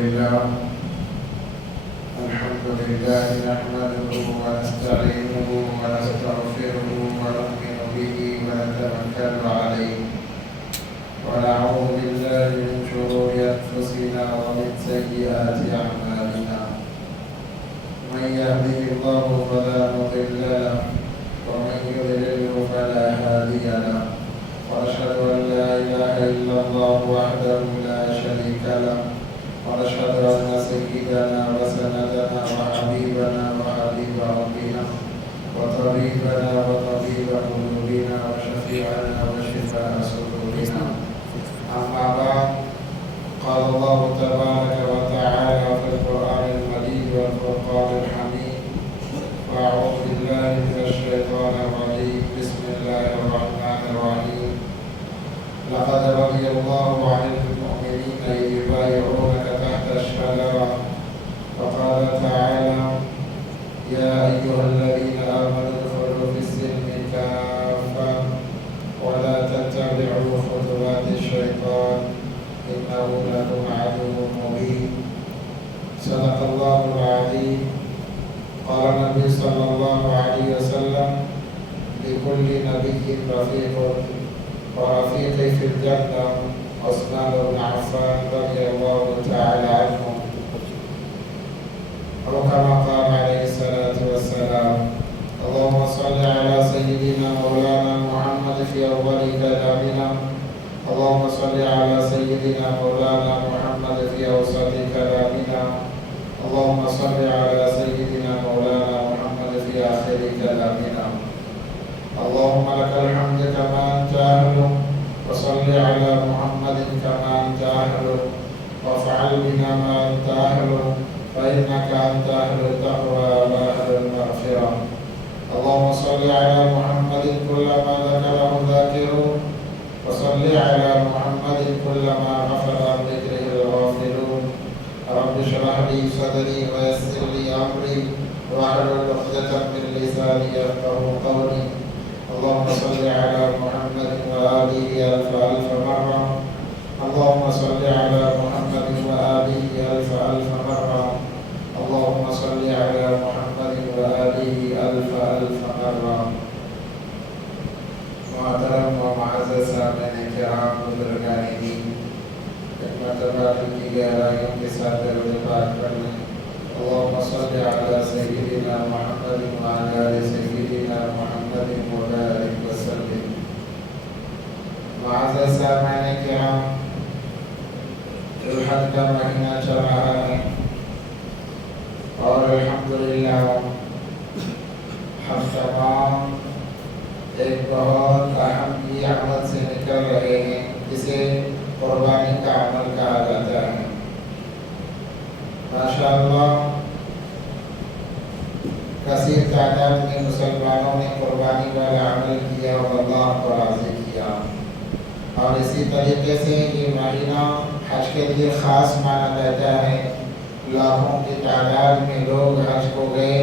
لله نحمده ونستعينه ونستغفره ونؤمن به ونتوكل عليه ونعوذ بالله من شرور أنفسنا ومن سيئات أعمالنا من يهده الله فلا مضل له ومن يضلله فلا هادي له وأشهد أن لا إله إلا الله وحده لا شريك له ونشهد أن سيدنا وسندنا وحبيبنا وحبيب ربنا وطبيبنا وطبيب قلوبنا وشفيعنا وشفاء صدورنا أما بعد قال الله تبارك وتعالى في القرآن المجيد والفرقان الحميد وأعوذ بالله من الشيطان الرجيم بسم الله الرحمن الرحيم لقد رضي الله عن المؤمنين إذ يبايعونك تحت الشجرة وقال تعالى يا أيها الذين آمنوا ادخلوا في السلم كافة ولا تتبعوا خطوات الشيطان إنه لكم عدو مبين صدق الله العظيم. قال النبي صلى الله عليه وسلم لكل نبي رفيق ورفيقي في الجنة عثمان بن عفان رضي الله تعالى عنه أو كما قال عليه الصلاة والسلام اللهم صل على سيدنا مولانا محمد في أول كلامنا اللهم صل على سيدنا مولانا محمد في أوسط كلامنا اللهم صل على سيدنا مولانا محمد في آخر كلامنا اللهم لك الحمد كما أنت أهل وصل على محمد كما أنت أهل وافعل بنا ما أنت أهل فإنك أنت أهل التقوى وأهل المغفرة اللهم صل على محمد كلما ذكره الذاكرون وصل على محمد كلما غفل عن ذكره الغافلون رب اشرح لي صدري ويسر لي أمري واحلل عقدة من لساني يفقهوا قولي اللهم صل على محمد وآله ألف مرة اللهم صل على محمد وآله ألف مرة اللهم صل على محمد وآله ألف مرة. محترم و معزز سامعین کرام بزرگان دین ایک مرتبہ کی گہرائیوں کے ساتھ درود پاک کر لیں اللهم صل على سيدنا محمد وعلى آل سيدنا محمد وبارك وسلم. معزز سامعین کرام الحج کا مہینہ چل رہا ہے اور الحمدللہ ہم تمام ایک بہت اہم کی عمل سے نکل رہے ہیں جسے قربانی کا عمل کہا جاتا ہے. ماشاءاللہ کثیر تعداد میں مسلمانوں نے قربانی والا عمل کیا اور اللہ کو راضی کیا اور اسی طریقے سے یہ مہینہ حج کے لیے خاص مانا جاتا ہے. لاکھوں کی تعداد میں لوگ حج کو گئے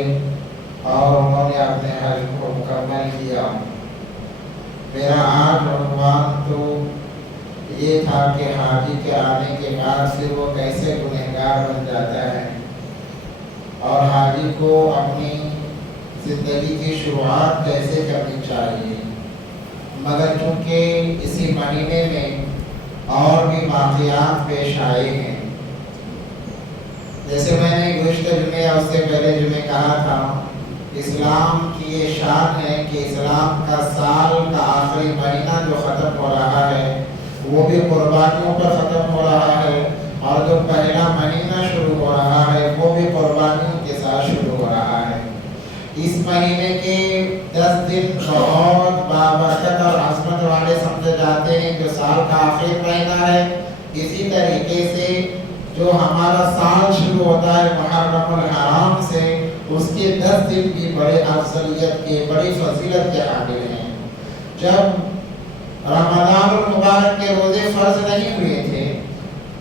اور انہوں نے اپنے حج کو مکمل کیا. میرا آج عنوان تو یہ تھا کہ حاجی کے آنے کے بعد پھر وہ کیسے گنہگار بن جاتا ہے اور حاجی کو اپنی زندگی کی شروعات کیسے کرنی چاہیے. مگر چونکہ اسی مہینے میں اور بھی واقعات پیش آئے ہیں جیسے میں نے گزشتہ جمعے اور اس سے پہلے جمعے کہا تھا اسلام کی یہ شان ہے کہ اسلام کا سال کا آخری مہینہ جو ختم ہو رہا ہے وہ بھی قربانیوں پر ختم ہو رہا ہے اور جو پہلا مہینہ شروع ہو رہا ہے وہ بھی قربانیوں کے ساتھ شروع ہو رہا ہے. اس مہینے کے 10 دن بہت بابرکت اور عظمت والے سمجھے جاتے ہیں جو سال کا آخری مہینہ ہے. اسی طریقے سے جو ہمارا سال شروع ہوتا ہے محرم الحرام سے اس کے 10 دن بھی بڑے افضلیت کے بڑی فضیلت کے حامل ہیں. جب رمضان المبارک کے روزے فرض نہیں ہوئے تھے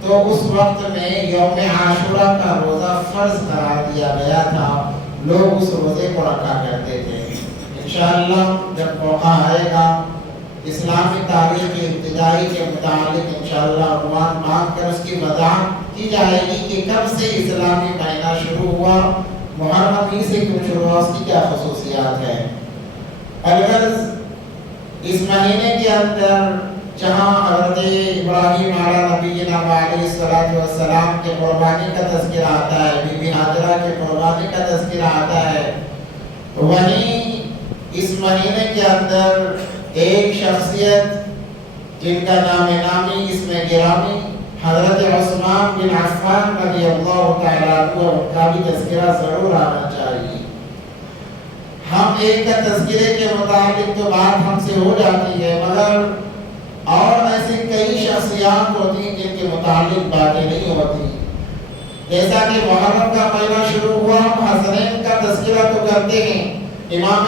تو اس وقت میں یوم عاشورہ کا روزہ فرض قرار دیا گیا تھا. لوگ اس روزے کو رکھا کرتے تھے. انشاءاللہ جب موقع آئے گا اسلامی تاریخ کی ابتدائی کے متعلق انشاءاللہ عنوان مانگ کر اس کی وضاحت کی جائے گی کہ کب سے اسلامی مہینہ شروع ہوا، محرم ہی سے کیوں شروع ہوا، اس کی کیا خصوصیات ہے۔ الغرض اس مہینے کے اندر جہاں حضرت ابراہیم علیہ نبینا علیہ السلام کے قربانی کا تذکرہ آتا ہے، بی بی ہاجرہ کے قربانی کا تذکرہ آتا ہے، وہیں اس مہینے کے اندر ایک شخصیت جن کا نام نامی اس میں گرامی حضرت عثمان بن عفان رضی اللہ تعالیٰ عنہ، ان کا بھی تذکرہ ضرور آنا چاہیے۔ ہم ایک کا تذکرے کے متعلق تو بات ہم سے ہو جاتی ہے، مگر اور ایسے کئی شخصیات ہوتی ہیں جن کے متعلق باتیں نہیں ہوتی۔ جیسا کہ محرم کا مہینہ شروع ہوا، حسنین کا تذکرہ تو کرتے ہیں، امام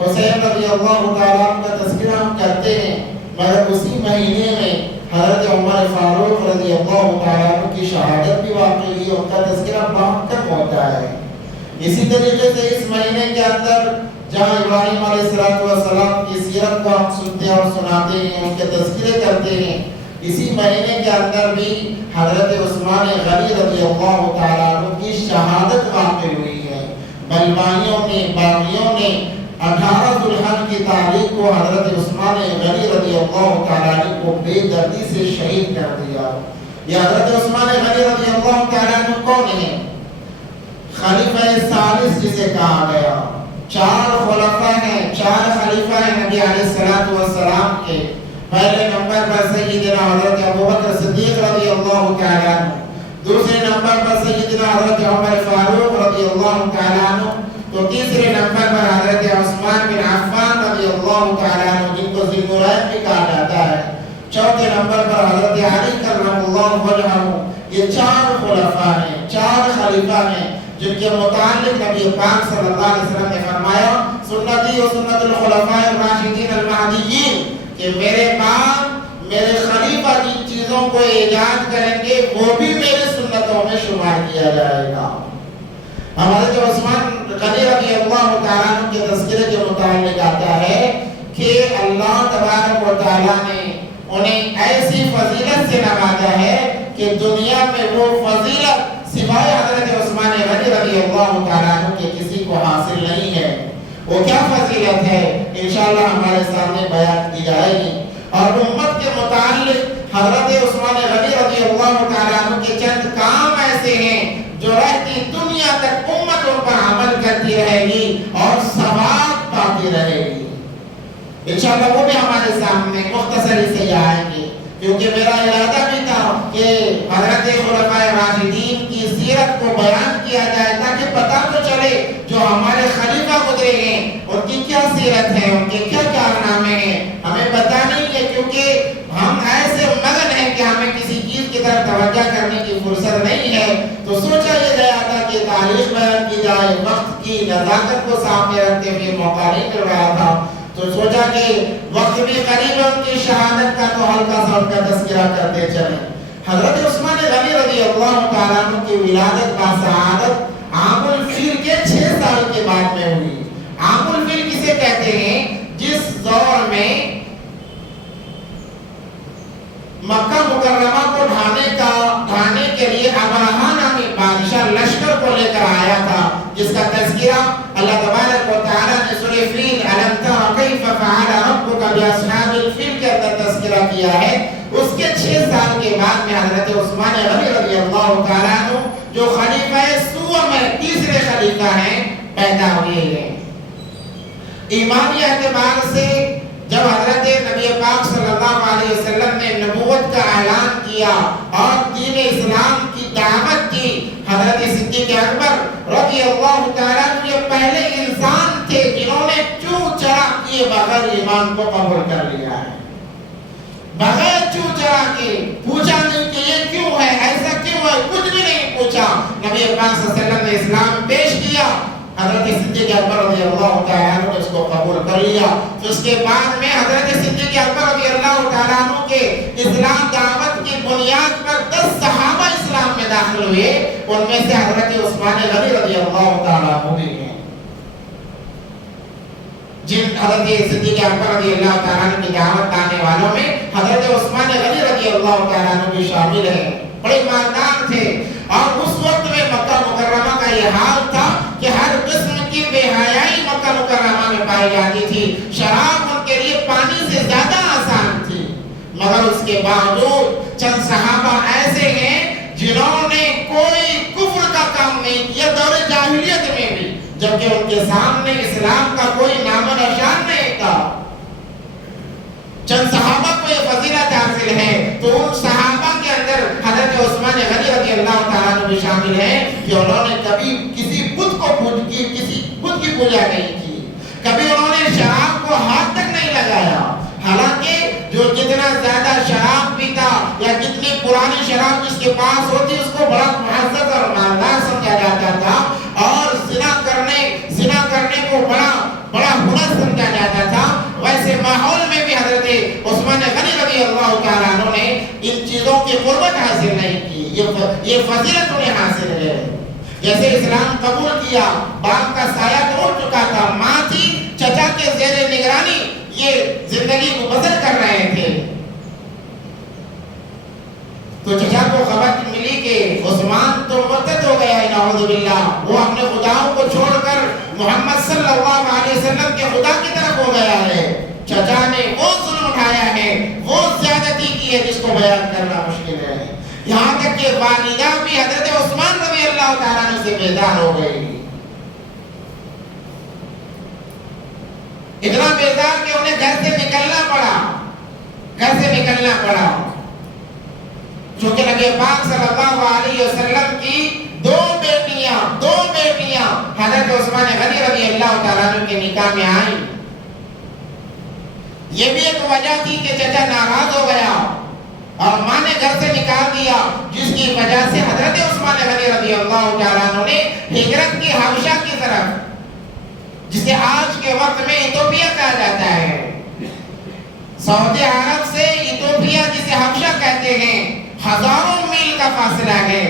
حسین رضی اللہ تعالیٰ عنہ کا تذکرہ ہم کرتے ہیں، مگر اسی مہینے میں حضرت عمر فاروق رضی اللہ تعالیٰ عنہ کی شہادت بھی واقع ہوئی، ان کا تذکرہ بہت کم ہوتا ہے۔ اسی طریقے سے اس مہینے کے اندر جہاں ابراہیم علیہ السلام کی سیرت کو ہم سنتے اور سناتے ہیں، ان کے تذکرے کرتے ہیں، اسی مہینے کے اندر بھی حضرت عثمان غنی رضی اللہ تعالیٰ عنہ کی شہادت واقع ہوئی ہے۔ بلبائیوں نے، باغیوں نے 18 ذوالحج کی تاریخ کو حضرت عثمان غنی رضی اللہ تعالیٰ عنہ کو بے دردی سے شہید کر دیا۔ یہ حضرت عثمان غنی رضی اللہ تعالیٰ عنہ کون ہیں؟ خلیفہ ثالث جسے کہا گیا۔ 4 خلفاء ہیں، 4 خلیفہ ہیں نبی علیہ السلام کے۔ پہلے نمبر پر سیدنا حضرت ابوبکر صدیق رضی اللہ تعالیٰ عنہ، دوسرے نمبر پر سیدنا حضرت عمر فاروق رضی اللہ تعالیٰ عنہ، تو تیسرے نمبر پر حضرت عثمان بن عفان رضی اللہ تعالیٰ عنہ، جن کو ذی النورین بھی کہا جاتا ہے۔ چوتھے نمبر پر حضرت علی کرم اللہ وجہہ۔ یہ 4 خلفاء ہیں، 4 خلیفہ ہیں، جن کے متعلق نبی پاک صلی اللہ علیہ وسلم نے فرمایا سنتی و سنت الخلفاء الراشدین المہدیین، کہ میرے بعد میرے خلیفہ جن چیزوں کو ایجاد کریں گے وہ بھی میرے سنتوں میں شمار کیا جائے گا۔ حضرت عثمان غنی رضی اللہ تعالیٰ عنہ کے تذکرے کے متعلق آتا ہے کہ اللہ تبارک و تعالیٰ نے انہیں ایسی فضیلت سے نوازا ہے کہ دنیا میں وہ فضیلت سوائے حضرت عثمان غنی رضی اللہ تعالیٰ عنہ کے کسی کو حاصل نہیں ہے۔ وہ کیا فضیلت ہے انشاءاللہ ہمارے سامنے بیان کی جائے گی، اور امت کے متعلق حضرت عثمان غنی رضی اللہ تعالیٰ عنہ کے چند کام ایسے ہیں جو رہتی دنیا تک امت ان پر عمل کرتی رہے گی اور ثواب پاتی رہے گی۔ انشاءاللہ وہ بھی ہمارے سامنے مختصری سے آئیں گے، کیونکہ میرا ارادہ بھی تھا کہ حضرت خلفائے راشدین کی سیرت کو بیان کیا جائے تاکہ پتہ تو چلے جو ہمارے خلیفہ گزرے ہیں ان کی کیا سیرت ہے، ان کے کیا کارنامے ہیں، ہمیں پتہ نہیں ہے، کیونکہ ہم ایسے مگن ہیں کہ ہمیں کسی چیز کی طرف توجہ کرنے کی فرصت نہیں ہے۔ تو سوچا یہ گیا تھا کہ تاریخ بیان کی جائے، وقت کی نزاکت کو سامنے رکھتے ہوئے موقع نہیں مل رہا تھا، تو سوچا کہ وقت بھی قریب ہے، ان کی شہادت کا تو ہلکا سا ان کا تذکرہ کرتے چلیں۔ حضرت عثمان غنی رضی اللہ تعالیٰ عنہ کی ولادت با سعادت عام الفیل کے 6 سال کے بعد میں ہوئی۔ عام الفیل کسے کہتے ہیں؟ جس دور میں مکہ مکرمہ کو ڈھانے کے لیے ابرہہ نامی بادشاہ لشکر کو لے کر آیا تھا، جس کا تذکرہ اللہ تبارک و تعالیٰ نے سورہ فیل أَلَمْ تَرَ كَيْفَ فَعَلَ رَبُّكَ بِأَصْحَابِ الْفِيلِ کے اندر تذکرہ کیا ہے۔ اس کے 6 سال کے بعد میں حضرت عثمان غنی رضی اللہ تعالیٰ عنہ جو خلیفہ سوء میں تیسرے خلیفہ ہیں پیدا ہوئے ہیں۔ ایمانی اعتبار سے جب حضرت نبی پاک صلی اللہ علیہ وسلم نے نبوت کا اعلان کیا اور دین اسلام کی دعوت کی، حضرت صدیق اکبر رضی اللہ تعالیٰ عنہ یہ پہلے انسان تھے جنہوں نے چوں چرا کیے بغیر ایمان کو قبول کر لیا ہے۔ بغیر چوں چرا کے پوچھا نہیں کہ یہ کیوں ہے، ایسا کیوں ہے، کچھ بھی نہیں پوچھا، نبی پاک صلی اللہ علیہ وسلم نے اسلام پیش کیا، حضرت صدیق اکبر رضی اللہ تعالیٰ عنہ نے اس کو قبول کر لیا۔ تو اس کے بعد میں حضرت صدیق اکبر رضی اللہ تعالیٰ عنہ کے اسلام دعوت کی بنیاد پر 10 صحابہ اسلام میں داخل ہوئے، ان میں سے حضرت عثمان غنی رضی اللہ تعالیٰ عنہ بھی ہیں۔ جن حضرت صدیق اکبر رضی اللہ تعالیٰ عنہ کی دعوت لانے والوں میں حضرت عثمان غنی رضی اللہ تعالیٰ عنہ بھی شامل ہیں. بڑے مالدار تھے اور اس وقت میں مکہ مکرمہ کا یہ حال تھا کہ ہر قسم کی بے حیائی مکہ مکرمہ میں پائی جاتی تھی. شراب ان کے لیے پانی سے زیادہ آسان تھی. مگر اس کے باوجود چند صحابہ ایسے ہیں جنہوں نے کوئی کفر کا کام نہیں کیا دور جاہلیت میں بھی، جبکہ ان کے سامنے اسلام کا کوئی نام و نشان نہیں تھا. چند صحابہ کو یہ فضیلت حاصل ہے تو ان صحابہ کے اندر حضرت عثمان غنی رضی اللہ تعالیٰ عنہ بھی شامل ہیں کہ انہوں نے کبھی کسی بت کی پوجا نہیں کی، کبھی انہوں نے شراب کو ہاتھ تک نہیں لگایا. حالانکہ جو جتنا زیادہ شراب پیتا یا جتنی پرانی شراب جس کے پاس ہوتی اس کو بڑا معزز اور مالدار سمجھا جاتا تھا اور زنا کرنے کو بڑا ہنر سمجھا جاتا تھا. ویسے ماحول میں بھی حضرت عثمان غنی رضی اللہ تعالیٰ عنہ نے ان چیزوں کی قربت حاصل نہیں کی. یہ فضیلت انہیں حاصل ہے. جیسے اسلام قبول کیا، باپ کا سایہ تو اٹھ چکا تھا، ماں تھی، چچا کے زیر نگرانی یہ زندگی کو بسر کر رہے تھے. تو چچا کو خبر ملی کہ عثمان تو مرتد ہو گیا ہے، نعوذ باللہ، وہ اپنے خداؤں کو چھوڑ کر محمد صلی اللہ علیہ وسلم کے خدا کی طرف ہو گیا ہے. چچا نے وہ ظلم اٹھایا ہے، وہ زیادتی کی ہے جس کو بیان کرنا مشکل ہے. یہاں تک کہ والدہ بھی حضرت عثمان رضی اللہ تعالیٰ عنہ سے بیزار ہو گئی. اتنا بیزار کہ انہیں گھر سے نکلنا پڑا. چونکہ نبی پاک صلی اللہ علیہ وسلم کی دو بیٹیاں حضرت عثمان غنی رضی اللہ تعالیٰ عنہ کے نکاح میں آئیں. یہ بھی ایک وجہ تھی کہ چچا ناراض ہو گیا اور ماں نے گھر سے نکال دیا، جس کی وجہ سے حضرت عثمان غنی رضی اللہ تعالیٰ عنہ نے ہجرت کی حبشہ کی طرف، جسے آج کے وقت میں ایتھوپیا کہا جاتا ہے، سعودی عرب سے ایتھوپیا جسے حبشہ کہتے ہیں، ہزاروں میل کا فاصلہ ہے.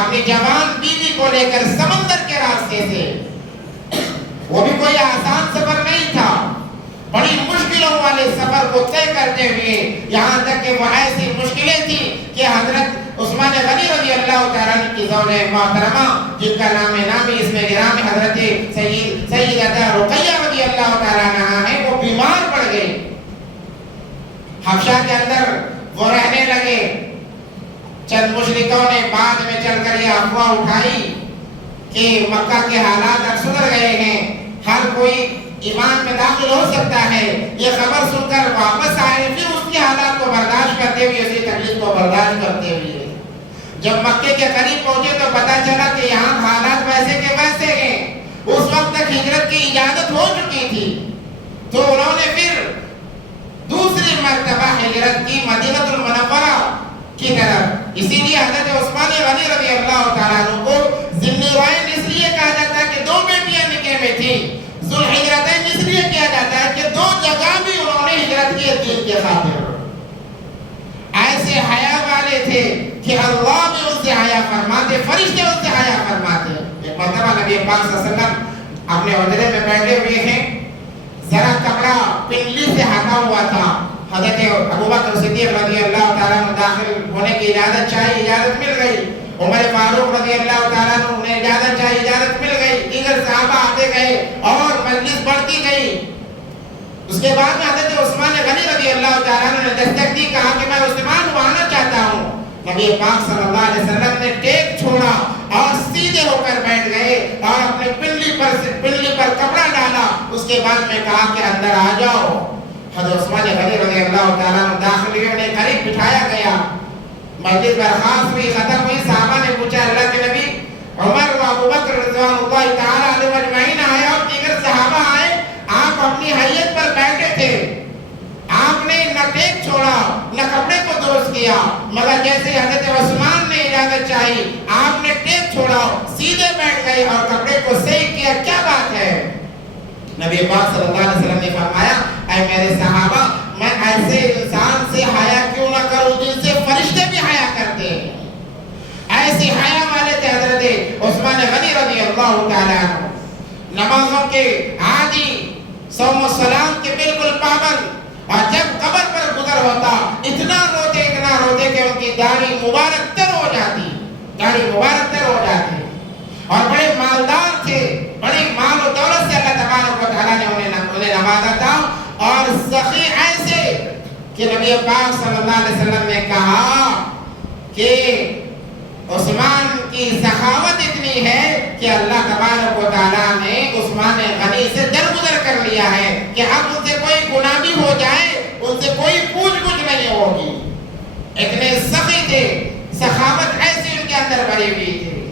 اپنی جوان بیوی کو لے کر سمندر کے راستے سے، وہ بھی کوئی آسان سفر نہیں تھا، بڑی مشکلوں والے سفر کو طے کرتے ہوئے، یہاں تک کہ وہ ایسی مشکلیں تھیں کہ حضرت عثمان غنی رضی اللہ تعالیٰ عنہ کی زوج محترمہ جن کا نام نامی اسم گرامی حضرت سیدہ رقیہ رضی اللہ تعالیٰ عنہ ہے، وہ بیمار پڑ گئی. حبشہ کے اندر وہ رہنے لگے. چند مشرکوں نے بعد میں چل کر یہ افواہ اٹھائی کہ مکہ کے حالات اب سدھر گئے ہیں، ہر کوئی ایمان میں داخل ہو سکتا ہے. یہ خبر سن کر واپس آئے، پھر اس کی حالات کو برداشت کرتے ہوئے، اسی تکلیف کو برداشت کرتے ہوئے جب مکے کے قریب پہنچے تو پتا چلا کہ یہاں حالات ویسے کے ویسے ہیں. اس وقت تک ہجرت کی اجازت ہو چکی تھی، تو انہوں نے پھر دوسری مرتبہ ہجرت کی مدینہ المنورہ کی طرف. اسی لیے حضرت عثمان غنی رضی اللہ تعالیٰ عنہ کو ذوالنورین اس لیے کہا جاتا ہے کہ دو بیٹیاں نکاح میں تھیں. ذوالحجرتین اس لیے کیا جاتا ہے کہ دو جگہ بھی انہوں نے ہجرت کی دین کے خاطر. ایسے حیا والے تھے کہ اللہ بھی ان سے حیا فرماتے، فرشتے ان سے حیا فرماتے. ایک مرتبہ نبی پاک صلی اللہ علیہ وسلم اپنے حجرے میں بیٹھے ہوئے ہیں، ذرا کپڑا پنڈلی سے ہٹا ہوا تھا. حضرت ابوبکر صدیق رضی اللہ تعالیٰ عنہ داخل ہونے کی اجازت چاہی، اجازت مل گئی. عمر فاروق رضی اللہ تعالیٰ عنہ انہیں اجازت چاہی، اجازت مل گئی. دیگر صحابہ آتے گئے اور مجلس بڑھتی گئی. اس کے بعد میں حضرت عثمان غنی رضی اللہ تعالیٰ عنہ نے دستک دی، کہا کہ میں مسلمان آنا چاہتا ہوں. نبی پاک صلی اللہ علیہ وسلم نے ٹیک چھوڑا اور سیدھے ہو کر بیٹھ گئے اور اپنے پنڈلی پر کپڑا ڈالا. اس کے بعد میں کہا کہ اندر آ جاؤ. حضرت عثمان غنی رضی اللہ تعالیٰ عنہ داخل ہوئے، انہیں قریب بٹھایا گیا. مجلس برخاست ہوئی، ختم ہوئی. صحابہ نے پوچھا اللہ کے نبی، عمر و ابوبکر رضوان اللہ تعالیٰ علیہ اجمعین آئے اور دیگر صحابہ آئے، آپ اپنی حیت پر بیٹھے تھے، آپ نے نہ ٹیک چھوڑا نہ کپڑے کو درست کیا، مگر جیسے حضرت عثمان نے اجازت چاہی آپ نے ٹیک چھوڑا، سیدھے بیٹھ گئے اور کپڑے کو صحیح کیا. کیا بات ہے؟ نبی پاک صلی اللہ علیہ وسلم نے فرمایا، اے میرے صحابہ، میں ایسے انسان سے حیا کیوں نہ کروں جن سے فرشتے بھی حیا کرتے ہیں. ایسی حیا والے تھے حضرت عثمان غنی رضی اللہ تعالیٰ عنہ. نمازوں کے عادی 100 صوم و سلام کے بالکل پابند، اور جب قبر پر گزر ہوتا اتنا روتے کہ ان کی داڑھی مبارک تر ہو جاتی، اور بڑے مالدار تھے، بڑے مال و دولت سے اللہ تبارک و تعالیٰ نے انہیں نوازا تھا، اور سخی ایسے کہ نبی پاک صلی اللہ علیہ وسلم نے کہا کہ عثمان کی سخاوت اتنی ہے کہ اللہ تبارک و تعالیٰ نے عثمان غنی سے درگزر کر لیا ہے کہ اب ان سے کوئی گناہ بھی ہو جائے ان سے کوئی پوچھ گچھ نہیں ہوگی، اتنے سخی تھے، سخاوت ایسی ان کے اندر بھری ہوئی تھی۔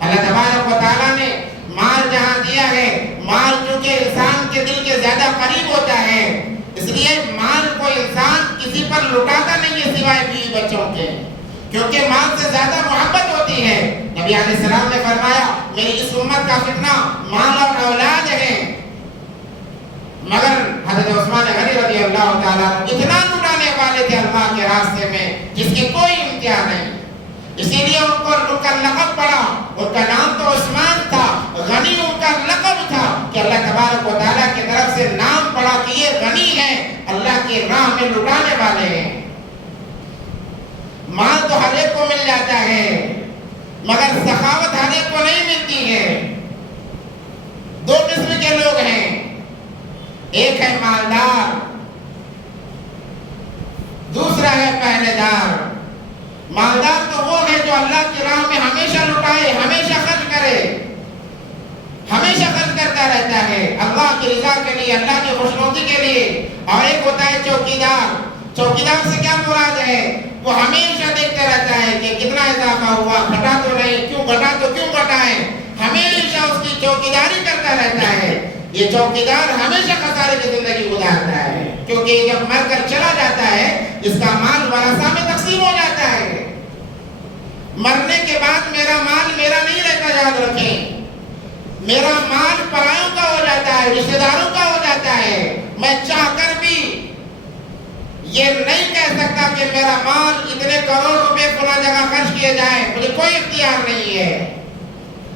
اللہ تبارک و تعالیٰ نے مال جہاں دیا ہے، مال چونکہ انسان کے دل کے زیادہ قریب ہوتا ہے، اس لیے مال کو انسان کسی پر لٹاتا نہیں ہے سوائے بیوی بچوں کے، کیونکہ مال سے زیادہ محبت ہوتی ہے۔ نبی علیہ السلام نے فرمایا میری اس امت کا فتنہ مال اور اولاد ہے، مگر حضرت عثمان غنی رضی اللہ تعالیٰ اتنا لٹانے والے تھے اللہ کے راستے میں جس کی کوئی انتہا نہیں، اسی لیے ان کا لقب پڑا، ان کا نام تو عثمان تھا، غنی ان کا لقب تھا کہ اللہ تبارک و تعالیٰ کی طرف سے نام پڑا کہ یہ غنی ہے، اللہ کی راہ میں لٹانے والے ہیں۔ مال تو ہر ایک کو مل جاتا ہے مگر سخاوت ہر ایک کو نہیں ملتی ہے۔ دو قسم کے لوگ ہیں، ایک ہے مالدار، دوسرا ہے پہرے دار۔ مالدار تو وہ ہے جو اللہ کی راہ میں ہمیشہ لٹائے، ہمیشہ خرچ کرے، ہمیشہ خرچ کرتا رہتا ہے اللہ کی رضا کے لیے، اللہ کی خوشنودی کے لیے۔ اور ایک ہوتا ہے چوکیدار۔ چوکیدار سے کیا مراد ہے؟ وہ ہمیشہ دیکھتا رہتا ہے کہ کتنا اضافہ ہوا، گھٹا تو نہیں، کیوں گھٹا تو کیوں گھٹا ہے، ہمیشہ اس کی چوکیداری کرتا رہتا ہے۔ یہ چوکیدار ہمیشہ خسارے کی زندگی گزارتا ہے، کیونکہ جب مر کر چلا جاتا ہے اس کا مال ورثہ میں تقسیم ہو جاتا ہے۔ مرنے کے بعد میرا مال میرا نہیں رہتا، یاد رکھیں، میرا مال پرایوں کا ہو جاتا ہے، رشتہ داروں کا ہو جاتا ہے۔ میں چاہ کر بھی یہ نہیں کہہ سکتا کہ میرا مال اتنے کروڑ روپے فلاں جگہ خرچ کیے جائیں، مجھے کوئی اختیار نہیں ہے۔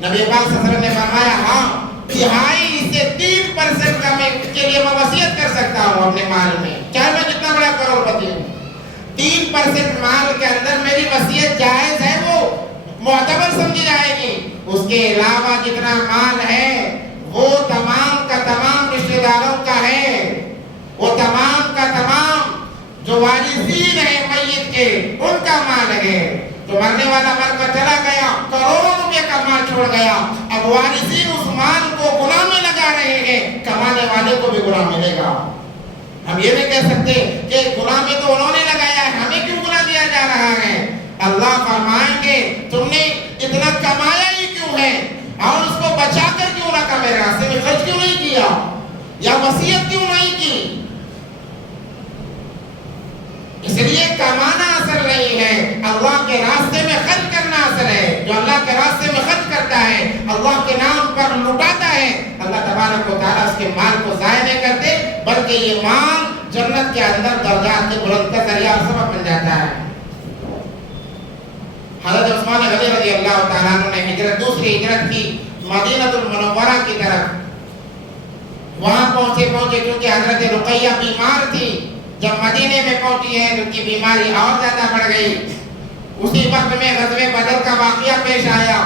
نبی پاک صلی اللہ علیہ وسلم نے فرمایا ہاں تہائی سے 3% کا میں کے لیے میں وصیت کر سکتا ہوں اپنے مال میں، چاہے میں جتنا بڑا کروڑ پتی ہوں، 3% مال کے اندر میری وصیت جائز ہے، وہ معتبر سمجھی جائے گی۔ اس کے علاوہ جتنا مال ہے وہ تمام کا تمام رشتہ داروں کا ہے، وہ تمام کا تمام جو وارثین ہیں میت کے ان کا مال ہے۔ تو مرنے والا مر کر چلا گیا، کروڑوں روپے کا مال چھوڑ گیا، اب وارثین اس مال کو گناہ میں لگا رہے ہیں، کمانے والے کو بھی گناہ ملے گا۔ ہم یہ نہیں کہہ سکتے کہ گناہ میں تو انہوں نے لگایا ہے، ہمیں کیوں گناہ دیا جا رہا ہے۔ اللہ فرمائیں گے تم نے اتنا کمایا ہی کیوں ہے، اور اس کو بچا کر کیوں رکھا، میرے راستے میں خرچ کیوں نہیں کیا، یا وصیت کیوں نہیں کی۔ اس لیے کمانا اصل نہیں ہے، اللہ کے راستے میں خرچ کرنا اصل ہے۔ جو اللہ کے راستے میں خرچ کرتا ہے، اللہ کے نام پر لٹاتا ہے، اللہ تبارک و تعالیٰ اس کے مال کو ضائع نہیں کرتے، بلکہ یہ مال جنت کے اندر درجات کے بلند کا ذریعہ اور سبب بن جاتا ہے۔ حضرت عثمان غنی رضی اللہ تعالیٰ عنہ نے دوسری ہجرت کی مدینہ المنورہ کی طرف۔ وہاں پہنچے کیونکہ حضرت رقیہ بیمار تھی، جب مدینے میں پہنچی ہے تو ان کی بیماری اور زیادہ بڑھ گئی۔ اسی وقت میں غزوہ بدر کا واقعہ پیش آیا،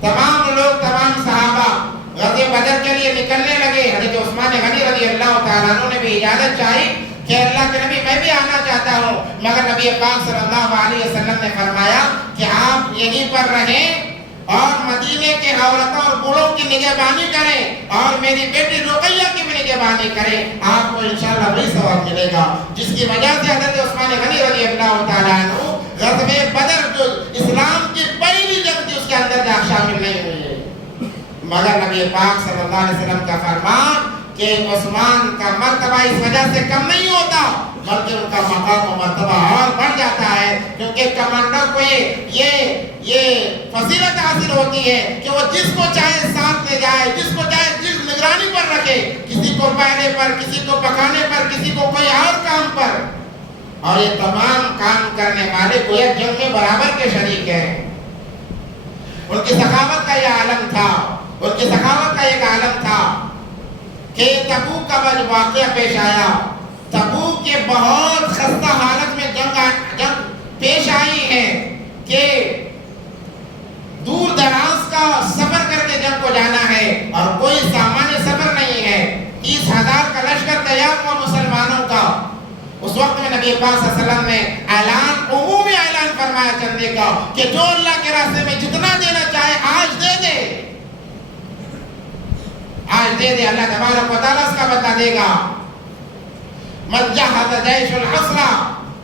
تمام لوگ، تمام صحابہ غزوہ بدر کے لیے نکلنے لگے۔ حضرت عثمان غنی رضی اللہ تعالیٰ عنہ نے بھی اجازت چاہی کہ اللہ کے نبی میں بھی آنا چاہتا ہوں، مگر نبی پاک صلی اللہ علیہ وسلم نے فرمایا کہ آپ یہیں پر رہیں اور مدینے کے عورتوں اور بوڑھوں کی نگہبانی کریں، اور میری بیٹی رقیہ کی بھی نگہبانی کریں، آپ کو انشاءاللہ وہی ثواب ملے گا۔ جس کی وجہ سے حضرت عثمان غنی رضی اللہ تعالیٰ عنہ غزوہ بدر جو اسلام کی پہلی جنگ تھی اس کے اندر شامل نہیں ہوئے، مگر نبی پاک صلی اللہ علیہ وسلم کا فرمان کہ عثمان کا مرتبہ اس وجہ سے کم نہیں ہوتا بلکہ ان کا مقام و مرتبہ اور بڑھ جاتا ہے، کیونکہ کمانڈر کو یہ فضیلت حاصل ہوتی ہے کہ وہ جس کو چاہے ساتھ لے جائے، جس کو چاہے جس نگرانی پر رکھے، کسی کو پہنے پر، کسی کو پکانے پر، کسی کو کوئی اور کام پر، اور یہ تمام کام کرنے والے کو ایک جنگ میں برابر کے شریک ہیں۔ ان کی سخاوت کا یہ عالم تھا، ان کی سخاوت کا ایک عالم تھا۔ کہ تبوک کا جو واقعہ پیش آیا، تبوک کے بہت خستہ حالت میں جنگ پیش آئی ہے کہ دور دراز کا سفر کر کے جنگ کو جانا ہے اور کوئی سامانیہ سفر نہیں ہے۔ 30,000 کا لشکر تیار ہوا مسلمانوں کا۔ اس وقت میں نبی پاک صلی اللہ علیہ وسلم نے عمومی اعلان فرمایا چندے کا کہ جو اللہ کے راستے میں جتنا دینا چاہے آج دے دے، آج دے دے، اللہ تبارک و تعالیٰ اس کا بدلہ دے گا۔ من جہز جیش العسرہ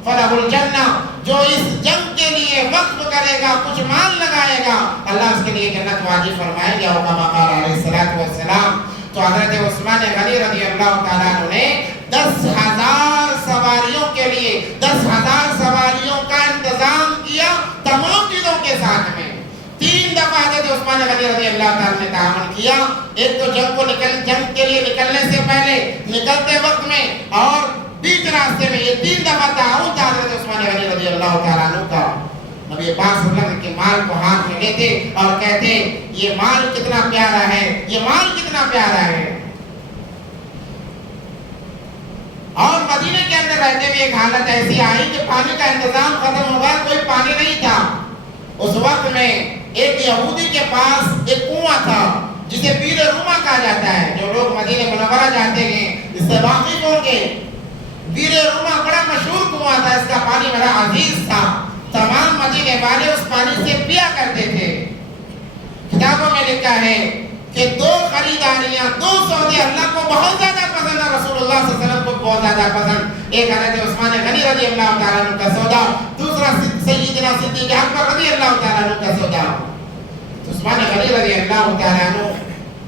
فلہ الجنہ، جو اس جنگ کے لیے وقف کرے گا، کچھ مال لگائے گا، اللہ اس کے لیے جنت واجب فرمائیں گے۔ اور کما قال علیہ الصلوۃ والسلام۔ تو حضرت عثمان غنی رضی اللہ تعالیٰ عنہ نے 10,000 سواریوں کے لیے 10,000 سواریوں کا انتظام کیا تمام چیزوں کے ساتھ میں۔ 3 دفعہ حضرت عثمان غنی رضی اللہ تعالیٰ نے تعاون کیا، ایک تو جنگ کے لیے نکلنے سے پہلے، نکلتے وقت میں، اور بیچ راستے میں۔ یہ 3 دفعہ تعاون تھا حضرت عثمان غنی رضی اللہ تعالیٰ عنہ کا۔ نبی پاک صلی اللہ علیہ وسلم کے مال کو ہاتھ میں لیتے اور کہتے یہ مال کتنا پیارا ہے، یہ مال کتنا پیارا ہے۔ اور مدینے کے اندر رہتے ہوئے ایک حالت ایسی آئی کہ پانی کا انتظام ختم ہو گیا، کوئی پانی نہیں تھا۔ اس وقت میں ایک یہودی کے پاس ایک کنواں تھا جسے بیر روما کہا جاتا ہے۔ جو لوگ مدینہ منورہ جاتے ہیں اس سے واقف ہوں گے۔ بیر روما بڑا مشہور کنواں تھا، اس کا پانی بڑا عزیز تھا، تمام مدینے والے اس پانی سے پیا کرتے تھے۔ کتابوں میں لکھا ہے کہ 2 خریداریاں، 2 سودے اللہ کو بہت زیادہ پسند ہے، رسول اللہ صلی اللہ علیہ وسلم کو بہت زیادہ پسند۔ ایک حضرت عثمان غنی رضی اللہ تعالیٰ عنہ کا سودا، دوسرا سیدنا صدیق اکبر رضی اللہ تعالیٰ عنہ کا سودا۔ عثمان غنی رضی اللہ تعالیٰ عنہ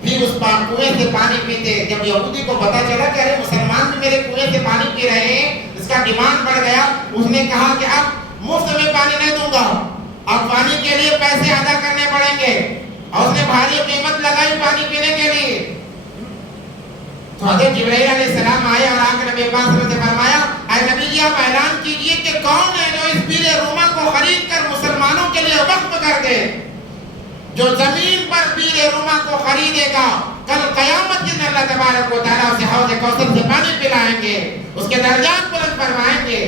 بھی اس کنویں سے پانی پیتے۔ جب یہودی کو پتا چلا کہ ارے مسلمان بھی میرے کنویں سے پانی پی رہے ہیں، اس کا ڈیمانڈ بڑھ گیا۔ اس نے کہا کہ اب مفت میں پانی نہیں دوں گا، اب پانی کے لیے پیسے ادا کرنے پڑیں گے، اور اس نے بھاری قیمت لگائی پانی پینے کے لیے۔ تو حضرت جبرائیل علیہ السلام آئے اور آ کر نبی پاک صلی اللہ علیہ وسلم سے فرمایا اے نبی جی آپ اعلان کیجئے کہ کون ہے جو اس بیر روما کو خرید کر مسلمانوں کے لیے وقف کر دے۔ جو زمین پر بیر روما کو خریدے گا کل قیامت کے دن اللہ تبارک و تعالیٰ اسے حوض کوثر سے پانی پلائیں گے، اس کے درجات بلند فرمائیں گے۔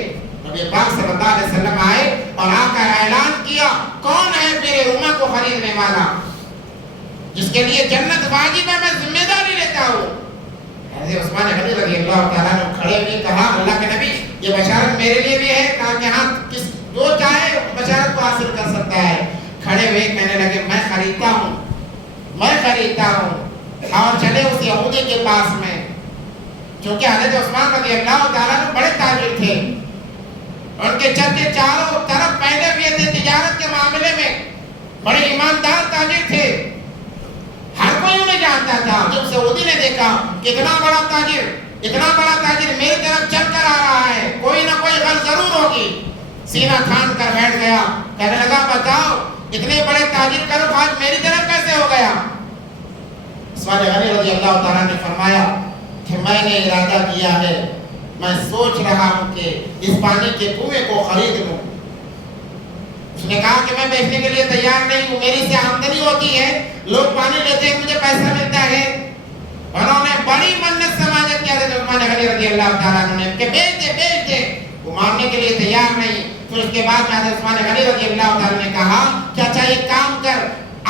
نبی پاک صلی اللہ علیہ وسلم آئے اور آ کر اعلان کیا کون ہے بیر روما کو خریدنے والا جس کے لیے جنت واجب ہے، میں ذمہ داری لیتا ہوں۔ حضرت عثمان غنی رضی اللہ تعالیٰ نے کھڑے ہوئے کہا اللہ کے نبی یہ بشارت میرے لیے بھی ہے؟ کہا کہ ہاں، جو چاہے بشارت کو حاصل کر سکتا ہے۔ کھڑے ہوئے کہنے لگے میں خریدتا ہوں، میں خریدتا ہوں۔ اور چلے اس یہودی کے پاس میں، چونکہ حضرت عثمان رضی اللہ تعالیٰ نے بڑے تاجر تھے، ان کے چرچے چاروں طرف پھیلے ہوئے تھے، تجارت کے معاملے میں بڑے ایماندار تاجر تھے، ہر کوئی انہیں جانتا تھا۔ جب سعودی نے دیکھا کہ اتنا بڑا تاجر میری طرف چل کر آ رہا ہے، کوئی نہ کوئی غلط ضرور ہوگی، سینہ تھان کر بیٹھ گیا، کہنے لگا بتاؤ اتنے بڑے تاجر کا رخ آج میری طرف کیسے ہو گیا؟ عثمان غنی رضی اللہ تعالیٰ نے فرمایا کہ میں نے ارادہ کیا ہے، میں سوچ رہا ہوں کہ اس پانی کے کنویں کو خرید لوں۔ اس نے کہا کہ میں بیچنے کے لیے تیار نہیں ہوں، میری سے آمدنی ہوتی ہے، لوگ پانی لیتے ہیں مجھے پیسہ ملتا ہے۔ انہوں نے بڑی منت سماجت کیا تھا عثمان غنی رضی اللہ تعالیٰ نے کہ بیچ دے، وہ ماننے کے لیے تیار نہیں۔ پھر اس کے بعد میں حضرت عثمان غنی رضی اللہ تعالیٰ نے کہا کہ اچھا ایک کام کر،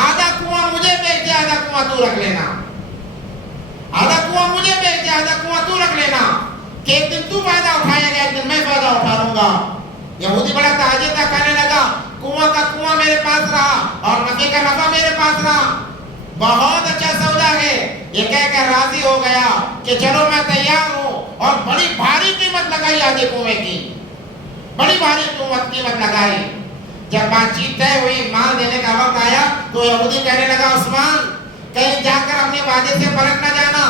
آدھا کنواں مجھے بیچ دے، آدھا کنواں تو رکھ لینا، آدھا کنواں مجھے بیچ دے، آدھا کنواں تو رکھ لینا، کہ ایک دن تو فائدہ اٹھائے گا، ایک دن میں فائدہ اٹھا لوں گا۔ یہودی بڑا تاجر تھا، کہنے لگا کنواں کا کنواں میرے پاس رہا اور نفع کا نفع میرے پاس رہا، بہت اچھا سودا ہے۔ یہ کہہ کر راضی ہو گیا کہ چلو میں تیار ہوں، اور بڑی بھاری قیمت لگائی آدھے کنویں کی، بڑی بھاری قیمت لگائی۔ جب بات چیت طے ہوئی، مال دینے کا وقت آیا تو یہودی کہنے لگا عثمان کہیں جا کر اپنے وعدے سے پلٹ نہ جانا،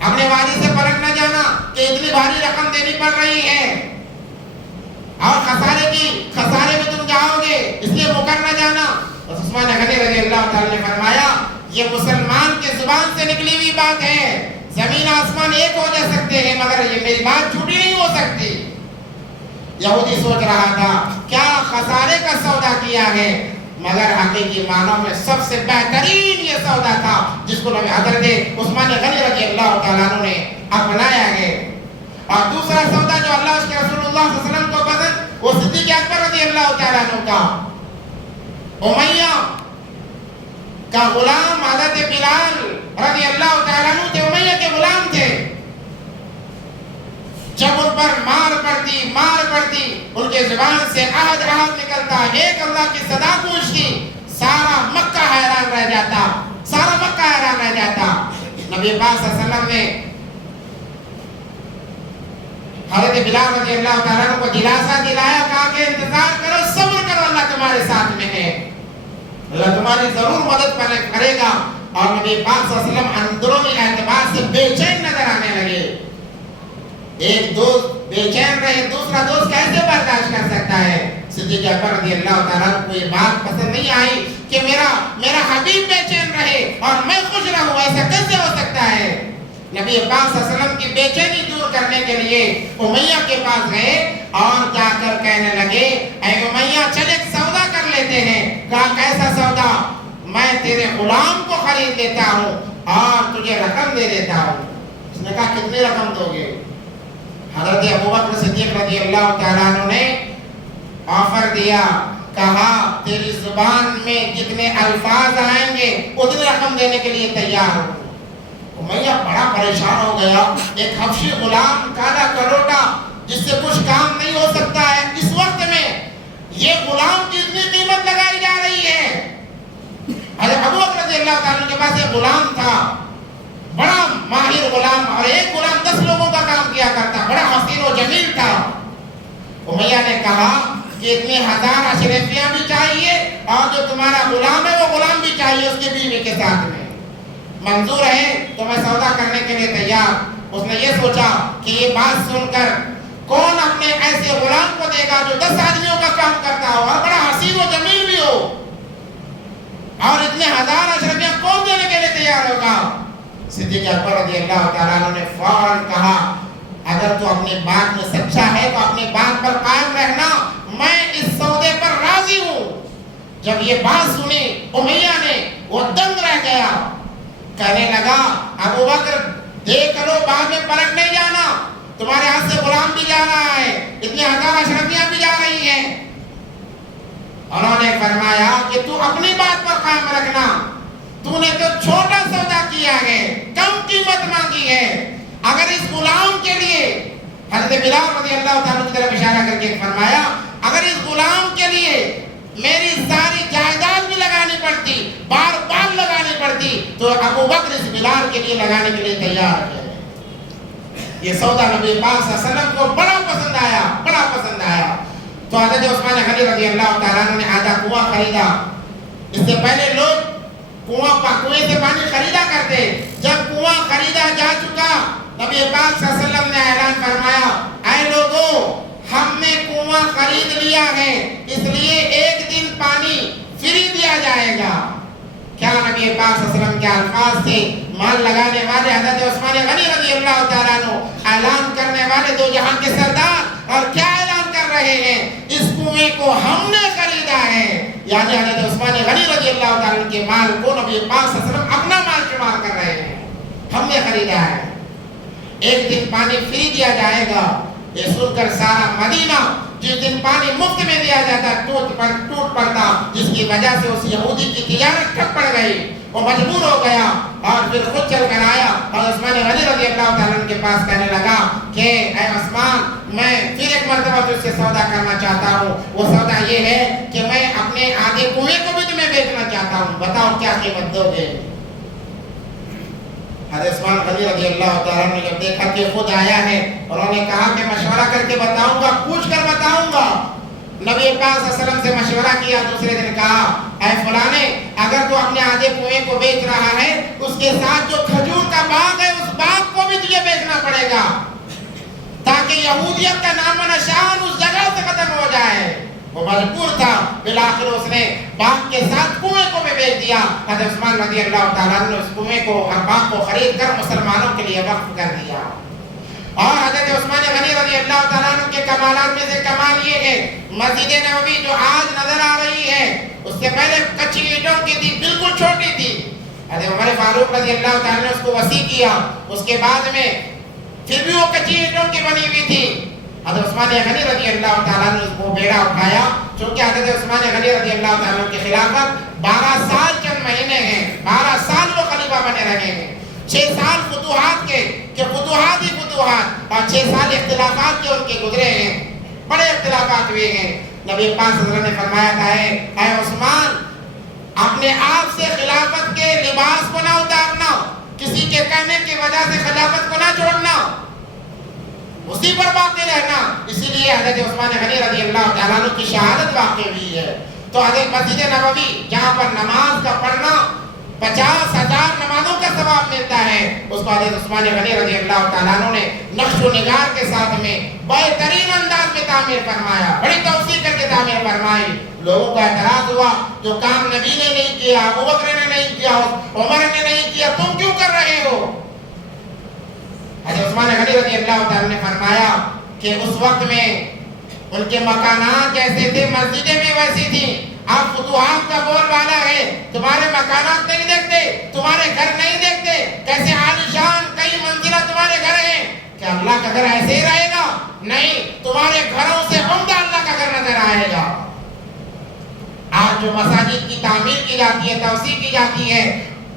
اپنے وعدے سے پلٹ نہ جانا کہ اتنی بھاری رقم دینی پڑ رہی ہے اور خسارے میں تم جاؤ گے، اس لیے مکر نہ جانا۔ عثمان غنی رضی اللہ تعالیٰ نے فرمایا یہ مسلمان کے زبان سے نکلی ہوئی بات ہے، زمین آسمان ایک ہو جا سکتے ہیں مگر یہ میری بات جھوٹی نہیں ہو سکتی۔ یہودی سوچ رہا تھا کیا خسارے کا سودا کیا ہے، مگر حقیقی معنوں میں سب سے بہترین یہ سودا تھا جس کو نبی حضرت عثمان غنی رضی اللہ تعالیٰ عنہ نے اپنایا ہے۔ اور دوسرا سودا جو اللہ اس کے رسول اللہ صلی اللہ علیہ وسلم کو پسند، وہ صدیق اکبر رضی اللہ تعالیٰ عنہ کا امیہ کا غلام حضرت بلال رضی اللہ تعالیٰ عنہ تھے، امیہ کے غلام تھے۔ جب ان پر مار پڑتی ان کے زبان سے عہد نکلتا، ایک اللہ کی صدا گونجتی، سارا مکہ حیران رہ جاتا۔ نبی پاک صلی اللہ علیہ وسلم نے حضرت بلال رضی اللہ تعالیٰ عنہ کو دلاسا دلایا، کہا کہ انتظار کرو، صبر کرو، اللہ تمہارے ساتھ میں ہے، اللہ تمہاری ضرور مدد کرے گا۔ اور نبی پاک صلی اللہ علیہ وسلم اندرونی اعتبار سے بے چین نظر آنے لگے۔ ایک دوست بے چین رہے، دوسرا دوست کیسے برداشت کر سکتا ہے؟ صدیق اکبر رضی اللہ تعالیٰ کو یہ بات پسند نہیں آئی کہ میرا حبیب بے چین رہے اور میں خوش رہوں، ایسا کیسے ہو سکتا ہے؟ نبی پاک صلی اللہ علیہ وسلم کی بے چینی دور کرنے کے لیے امیہ کے پاس گئے اور جا کر کہنے لگے، اے امیہ چل ایک سودا کر لیتے ہیں۔ کہا کیسا سودا؟ میں تیرے غلام کو خرید لیتا ہوں اور تجھے رقم دے دیتا ہوں۔ اس نے کہا کتنی رقم دو گے؟ حضرت ابوبکر صدیق رضی اللہ تعالیٰ عنہ نے آفر دیا، کہا تیری زبان میں جتنے الفاظ آئیں گے اتنی رقم دینے کے لیے تیار ہوں۔ امیہ بڑا پریشان ہو گیا، ایک حبشی غلام کالا کلوٹا جس سے کچھ کام نہیں ہو سکتا ہے، اس وقت میں یہ غلام کی اتنی قیمت لگائی جا رہی ہے۔ حضرت ابوبکر رضی اللہ تعالیٰ عنہ کے پاس ایک غلام تھا، بڑا ماہر غلام، اور ایک غلام 10 لوگوں کا کام کیا کرتا، بڑا حسین و جمیل تھا۔ امیہ نے کہا کہ اتنے 1000 اشرفیاں بھی چاہیے اور جو تمہارا غلام ہے وہ غلام بھی چاہیے اس کی بیوی کے ساتھ میں۔ منظور ہے تو میں سودا کرنے کے لیے تیار۔ اس نے یہ سوچا کہ یہ بات سن کر کون اپنے ایسے غلام کو دے گا جو 10 آدمیوں کا کام کرتا ہو اور بڑا حسین و جمیل بھی ہو، اور اتنے 1000 اشرفیاں کون دینے کے لیے تیار ہوگا؟ صدیق اکبر رضی اللہ تعالیٰ عنہ نے فوراً کہا، اگر تو اپنی بات میں سچا ہے تو اپنی بات پر قائم رہنا، میں اس سودے پر راضی ہوں۔ جب یہ بات سنی امیہ نے وہ دنگ رہ گیا، کہنے لگا ابوبکر دیکھ لو، بعد میں پلٹ نہیں جانا، تمہارے ہاتھ سے غلام بھی جا رہا ہے، اتنی 1000 اشرفیاں بھی جا رہی ہیں۔ انہوں نے فرمایا کہ تو اپنی بات پر قائم رکھنا، تو نے تو چھوٹا سودا کیا ہے، کم قیمت مانگی ہے، اگر اس غلام کے لیے، حضرت بلال رضی اللہ تعالیٰ کی طرف اشارہ کر کے فرمایا، اگر اس غلام کے لیے میری ساری جائیداد بھی لگانی پڑتی، بار بار لگانی پڑتی، تو ابوبکر اس بلال کے لیے لگانے کے لیے تیار ہے۔ یہ سودا نبی پاک صلی اللہ علیہ وسلم کو بڑا پسند آیا۔ تو حضرت عثمان غنی رضی اللہ تعالیٰ نے آدھا کنواں خریدا۔ اس سے پہلے لوگ کنویں سے پانی خریدا کرتے، جب کنواں خریدا جا چکا، نبی پاک صلی اللہ علیہ وسلم نے اعلان فرمایا، اے لوگوں ہم نے کنواں خرید لیا ہے، اس لیے ایک دن پانی فری دیا جائے گا۔ کیا نبی پاک صلی اللہ علیہ وسلم کے الفاظ تھے؟ مال لگانے والے حضرت عثمان غنی رضی اللہ تعالیٰ عنہ، اعلان کرنے والے دو جہاں کے سردار، اور کیا اعلان کر رہے ہیں؟ اس کنویں کو ہم نے خریدا ہے، یعنی حضرت عثمان غنی رضی اللہ تعالیٰ عنہ کے مال کو نبی پاک صلی اللہ علیہ وسلم اپنا مال شمار کر رہے ہیں، ہم نے خریدا ہے، ایک دن پانی فری دیا جائے گا۔ یہ سن کر سارا مدینہ جس دن پانی مفت میں دیا جاتا ٹوٹ پڑتا، جس کی وجہ سے اس یہودی کی تجارت ٹھپ پڑ گئی، وہ مجبور ہو گیا اور پھر خود چل کر آیا اور عثمان غنی رضی اللہ تعالیٰ عنہ کے پاس کہنے لگا کہ اے عثمان، میں پھر ایک مرتبہ تجھ سے سودا کرنا چاہتا ہوں، وہ سودا یہ ہے کہ میں اپنے آدھے کنویں کو بھی تمہیں بیچنا چاہتا ہوں، بتاؤ کیا قیمت دو گے؟ حضرت عثمان غنی رضی اللہ تعالیٰ نے جب دیکھا کہ خود آیا ہے، انہوں نے کہا کہ مشورہ کر کے بتاؤں گا، پوچھ کر بتاؤں گا۔ نبی پاک صلی اللہ علیہ وسلم سے مشورہ کیا، دوسرے دن کہا اے فلانے، اگر تو اپنے آدھے کنویں کو بیچ رہا ہے، اس کے ساتھ جو کھجور کا باغ ہے اس باغ کو بھی تجھے بیچنا پڑے گا، تاکہ یہودیت کا نام و نشان اس جگہ سے ختم ہو جائے۔ وہ مجبور تھا، بالآخر اس نے باغ کے ساتھ کنویں کو بھی بیچ دیا۔ حضرت عثمان رضی اللہ تعالیٰ نے اس کنویں کو اور باغ کو خرید کر مسلمانوں کے لیے وقف کر دیا۔ اور حضرت عثمان غنی رضی اللہ تعالیٰ عنہ کے کمالات میں سے کمال یہ ہے، مسجد نبوی جو آج نظر آ رہی ہے اس سے پہلے کچی اینٹوں کی تھی، بالکل چھوٹی تھی. حضرت عمر فاروق رضی اللہ تعالیٰ نے اس کو وسیع کیا. اس کے بعد میں پھر بھی وہ کچی اینٹوں کی بنی ہوئی تھی. حضرت عثمان غنی رضی اللہ تعالیٰ نے اس کو بیڑا اٹھایا. چونکہ حضرت عثمان غنی رضی اللہ تعالیٰ کی خلافت 12 سال چند مہینے ہیں، 12 سال وہ خلیفہ بنے رہے ہیں. 6 سال فتوحات کے، کہ فتوحات ہی فتوحات، اور 6 سال اختلافات کے ان کے گزرے ہیں. بڑے اختلافات ہوئے ہیں. نبی پاک صلی اللہ علیہ وسلم نے فرمایا تھا اے عثمان، اپنے آپ سے خلافت کے لباس کو نہ اتارنا، کسی کے کہنے کی وجہ سے خلافت کو نہ چھوڑنا، اسی پر باقی رہنا. اسی لیے حضرت عثمان غنی رضی اللہ تعالیٰ عنہ کی شہادت واقع ہوئی ہے. تو حضرت مسجد نبوی جہاں پر نماز کا پڑھنا 50,000 نمازوں کا ثواب ملتا ہے، اس کو حضرت عثمان غنی رضی اللہ تعالیٰ عنہ نے نقش و نگار کے ساتھ میں بہترین انداز میں تعمیر فرمایا، بڑی توسیع کر کے تعمیر فرمائی. لوگوں کا اعتراض ہوا جو کام نبی نے نہیں کیا، ابوبکر نے نہیں کیا، عمر نے نہیں کیا، تم کیوں کر رہے ہو؟ حضرت عثمان غنی رضی اللہ تعالیٰ نے فرمایا کہ اس وقت میں ان کے مکانات جیسے تھے، مسجدیں بھی ویسی تھیں. آپ فتوحات کا بول والا ہے، تمہارے مکانات نہیں دیکھتے، تمہارے گھر نہیں دیکھتے، کیسے عالیشان کئی منزلہ تمہارے گھر ہیں. کیا اللہ کا گھر ایسے ہی رہے گا؟ نہیں، تمہارے گھروں سے عمدہ اللہ کا گھر نظر آئے گا. آج جو مساجد کی تعمیر کی جاتی ہے، توسیع کی جاتی ہے،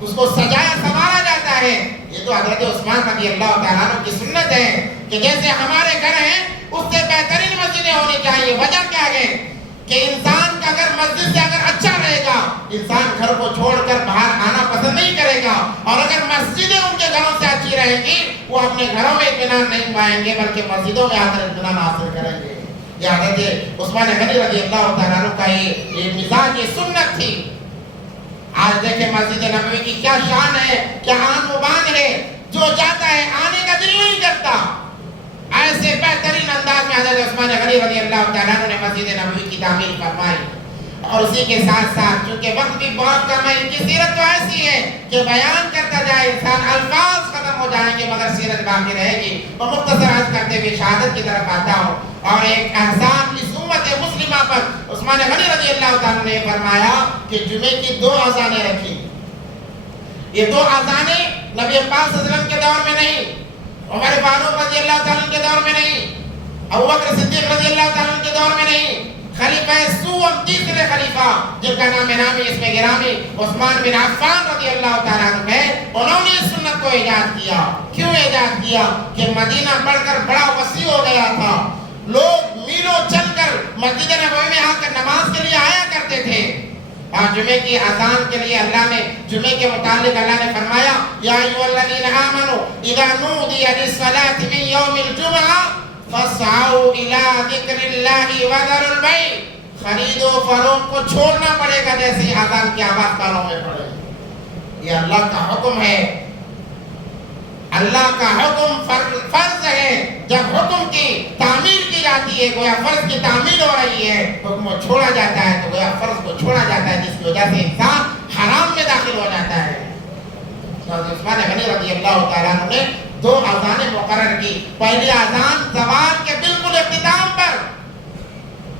اس کو سجایا سنوارا جاتا ہے، یہ تو حضرت عثمان رضی اللہ تعالیٰ عنہ کی سنت ہے کہ جیسے ہمارے گھر ہیں اس سے بہترین مسجدیں ہونی چاہیے. وجہ کیا ہے کہ انسان کا گھر مسجد سے اگر اچھا رہے گا، انسان گھر کو چھوڑ کر باہر آنا پسند نہیں کرے گا. اور اگر مسجدیں ان کے گھروں سے اچھی رہیں گی، وہ اپنے گھروں میں اطمینان نہیں پائیں گے بلکہ مسجدوں میں آ کر اطمینان حاصل کریں گے. یہ حضرت عثمان غنی رضی اللہ تعالیٰ عنہ کا یہ مزاج، یہ سنت تھی. آج دیکھیں مسجد نبوی کی کیا شان ہے، کیا آن و بان ہے، جو جاتا ہے آنے کا دل نہیں کرتا. ایسے بہترین انداز میں حضرت عثمان غنی رضی اللہ تعالیٰ عنہ نے مسجد نبوی کی تعمیر فرمائی. اور اسی کے ساتھ ساتھ چونکہ وقت بھی بہت کم ہے، ان کی سیرت تو ایسی ہے کہ بیان کرتا جائے انسان الفاظ ختم ہو جائیں گے مگر سیرت باقی رہے گی. اور مختصر عرض کرتے ہوئے شہادت کی طرف آتا ہوں. اور ایک احسان اس امت مسلمہ پر عثمان غنی رضی اللہ تعالیٰ نے فرمایا کہ جمعے کی 2 اذانیں رکھی. یہ 2 اذانیں نبی پاک صلی اللہ علیہ وسلم کے دور میں نہیں، عمر فاروق رضی اللہ تعالیٰ کے دور میں نہیں، ابوبکر صدیق رضی اللہ تعالیٰ کے دور میں نہیں، خلیفہ سوم تیسرے خلیفہ جن کا نام نامی اس میں گرامی عثمان بن عفان رضی اللہ تعالیٰ عنہ ہے، انہوں نے اس سنت کو ایجاد کیا. کیوں ایجاد کیا؟ کہ مدینہ بڑھ کر بڑا وسیع ہو گیا تھا. لوگ میلوں چل کر مسجد نبوی میں آ کر نماز کے لیے آیا کرتے تھے. اور جمعے کی اذان کے لیے اللہ نے جمعے کے متعلق اللہ نے فرمایا یا ایھا الذین آمنوا اذا نودی للصلاۃ من یوم الجمعہ فاسعوا الی ذکر اللہ وذروا البیع. خرید و فروخت کو چھوڑنا پڑے گا جیسے اذان کی آواز کانوں میں پڑے. یہ اللہ کا حکم ہے، اللہ کا حکم فرض ہے. جب حکم کی تعمیل کی جاتی ہے، گویا فرض کی تعمیل ہو رہی ہے، حکم چھوڑا جاتا ہے تو گویا فرض کو چھوڑا جاتا ہے، جس کی وجہ سے انسان حرام میں داخل ہو جاتا ہے. حضرت عثمان غنی رضی اللہ تعالیٰ عنہ نے 2 اذانیں مقرر کی. پہلی اذان زوال کے بالکل اختتام پر،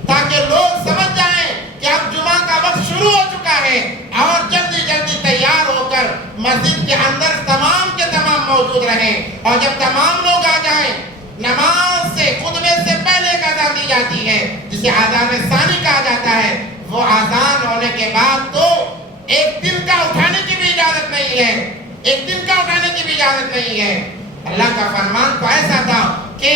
تاکہ لوگ سمجھ جائیں کہ اب جمعہ کا وقت شروع ہو چکا ہے اور جلدی جلدی تیار ہو کر مسجد کے اندر تمام کے تمام موجود رہیں. اور جب تمام لوگ آ جائیں، نماز سے خطبے سے پہلے ایک اذان دی جاتی ہے جسے اذان ثانی کہا جاتا ہے. وہ اذان ہونے کے بعد تو ایک دن کا اٹھانے کی بھی اجازت نہیں ہے، ایک دن کا اٹھانے کی بھی اجازت نہیں ہے. اللہ کا فرمان تو ایسا تھا کہ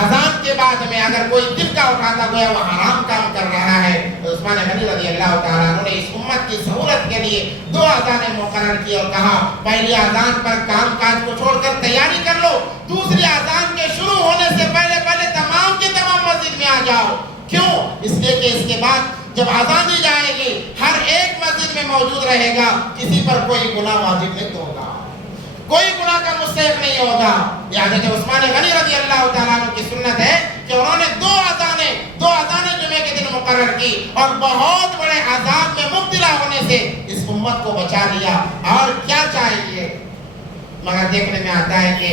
اذان کے بعد میں اگر کوئی دل کا اٹھاتا گویا وہ حرام کام کر رہا ہے. عثمان غنی رضی اللہ تعالیٰ عنہ نے اس امت کی سہولت کے لیے 2 اذانیں مقرر کی اور کہا پہلی اذان پر کام کاج کو چھوڑ کر تیاری کر لو، دوسری اذان کے شروع ہونے سے پہلے تمام کے تمام مسجد میں آ جاؤ. کیوں؟ اس لیے کہ اس کے بعد جب اذان دی جائے گی ہر ایک مسجد میں موجود رہے گا، کسی پر کوئی گناہ واجب نہیں ہوگا، کوئی گناہ کا مستحق نہیں ہوگا. یہ حضرت عثمان غنی رضی اللہ تعالیٰ عنہ کی سنت ہے کہ انہوں نے 2 اذانیں جمعے کے دن مقرر کی اور بہت بڑے عذاب میں مبتلا ہونے سے اس امت کو بچا لیا. اور کیا چاہیے؟ مگر دیکھنے میں آتا ہے کہ